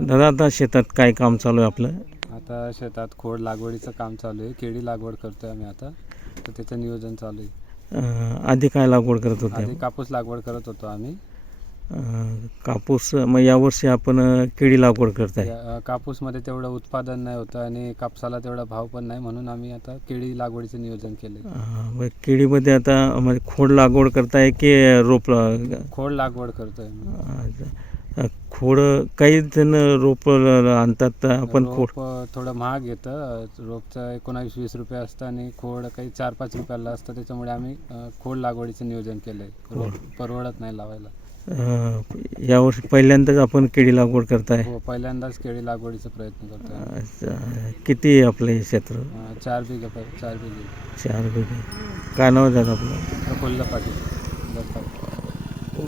दादा, आता शेतात काय काम चालू आहे आपलं? आता शेतात खोड लागवडीचं काम चालू आहे. केळी लागवड करतोय आम्ही आता, तर त्याचं नियोजन चालू आहे. आधी काय लागवड करत होते? आधी कापूस लागवड करत होतो आम्ही. कापूस, मग यावर्षी आपण केळी लागवड करताय? कापूसमध्ये तेवढं उत्पादन नाही होतं आणि कापसाला तेवढा भाव पण नाही, म्हणून आम्ही आता केळी लागवडीचं नियोजन केलं. मग केळीमध्ये आता म्हणजे खोड लागवड करताय की रोप? खोड लागवड करतोय. खोड काही जण रोप आणतात, आपण खोड थोडं महाग येतं. रोपचं 19-20 रुपये असतं आणि खोड काही 4-5 रुपयाला असतं. त्याच्यामुळे आम्ही खोड लागवडीचं नियोजन केलं आहे. रोप परवडत नाही लावायला. यावर्षी पहिल्यांदाच आपण केळी लागवड करताय? हो, पहिल्यांदाच केळी लागवडीचा प्रयत्न करतोय. किती आपलं क्षेत्र? 4 बिघे. 4 बिघे. काय नाव आहे दादा आपलं? प्रफुल्ल पाटील.